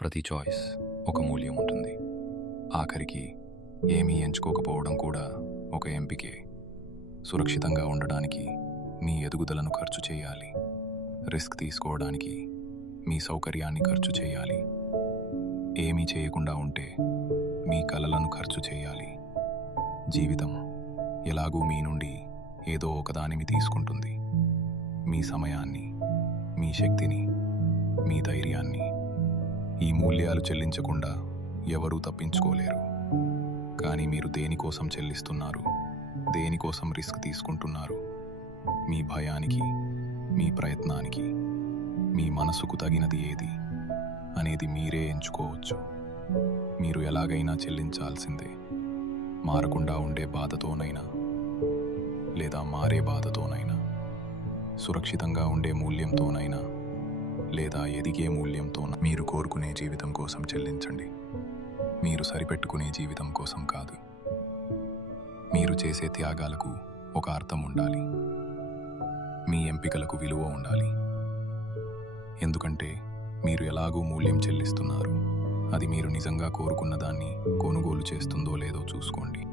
ప్రతి చాయిస్ ఒక మూల్యం ఉంటుంది. ఆఖరికి ఏమీ ఎంచుకోకపోవడం కూడా ఒక ఎంపికే. సురక్షితంగా ఉండడానికి మీ ఎదుగుదలను ఖర్చు చేయాలి. రిస్క్ తీసుకోవడానికి మీ సౌకర్యాన్ని ఖర్చు చేయాలి. ఏమీ చేయకుండా ఉంటే మీ కలలను ఖర్చు చేయాలి. జీవితం ఎలాగూ మీ నుండి ఏదో ఒకదానిని తీసుకుంటుంది. మీ సమయాన్ని మీ శక్తిని మీ ధైర్యాన్ని ఈ మూల్యాలు చెల్లించకుండా ఎవరూ తప్పించుకోలేరు. కానీ మీరు దేనికోసం చెల్లిస్తున్నారు? దేనికోసం రిస్క్ తీసుకుంటున్నారు? మీ భయానికి మీ ప్రయత్నానికి మీ మనసుకు తగినది ఏది అనేది మీరే ఎంచుకోవచ్చు. మీరు ఎలాగైనా చెల్లించాల్సిందే. మారకుండా ఉండే బాధతోనైనా లేదా మారే బాధతోనైనా సురక్షితంగా ఉండే మూల్యంతోనైనా లేదా ఎదిగే మూల్యంతో మీరు కోరుకునే జీవితం కోసం చెల్లించండి. మీరు సరిపెట్టుకునే జీవితం కోసం కాదు. మీరు చేసే త్యాగాలకు ఒక అర్థం ఉండాలి. మీ ఎంపికలకు విలువ ఉండాలి. ఎందుకంటే మీరు ఎలాగూ మూల్యం చెల్లిస్తున్నారు. అది మీరు నిజంగా కోరుకున్న దాన్ని కొనుగోలు చేస్తుందో లేదో చూసుకోండి.